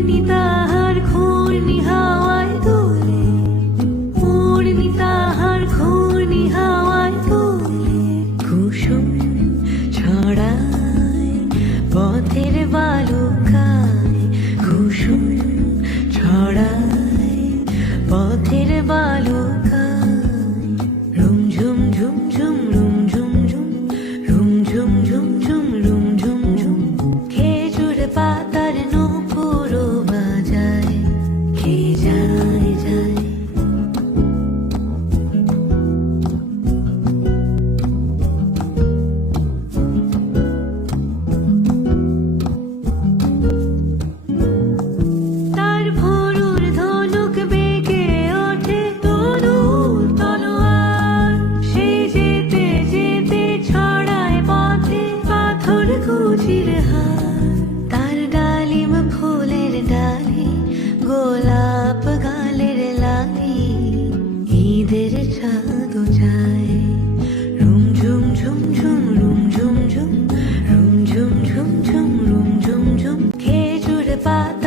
উড়নি তাহার ঘূর্ণি হাওয়ায় দোলে, উড়নি তাহার ঘূর্ণি হাওয়ায় দোলে। কুসুম ছড়ায় পথের বালুকায়, কুসুম ছড়ায় পথের বালুকায়। রুমঝুম ঝুমঝুম রুমঝুম ঝুম, রুমঝুম ঝুমঝুম রুমঝুম ঝুম। খেজুর পাতার নূপুরও বাজায়, কে যায় যায়। তার ভোরুর ধনুক বেগে ওঠে তনুর তলোয়ার, সে যেতে যেতে ছড়ায় পথে পাথর কুচির হার। তার ডালিম ফুলের ডালি, গোলাপ গালের লালি, ঈদের চাঁদ যায়। রুমঝুম ঝুমঝুম রুমঝুম ঝুম, রুমঝুম ঝুমঝুম রুমঝুম ঝুম। খেজুর পাতা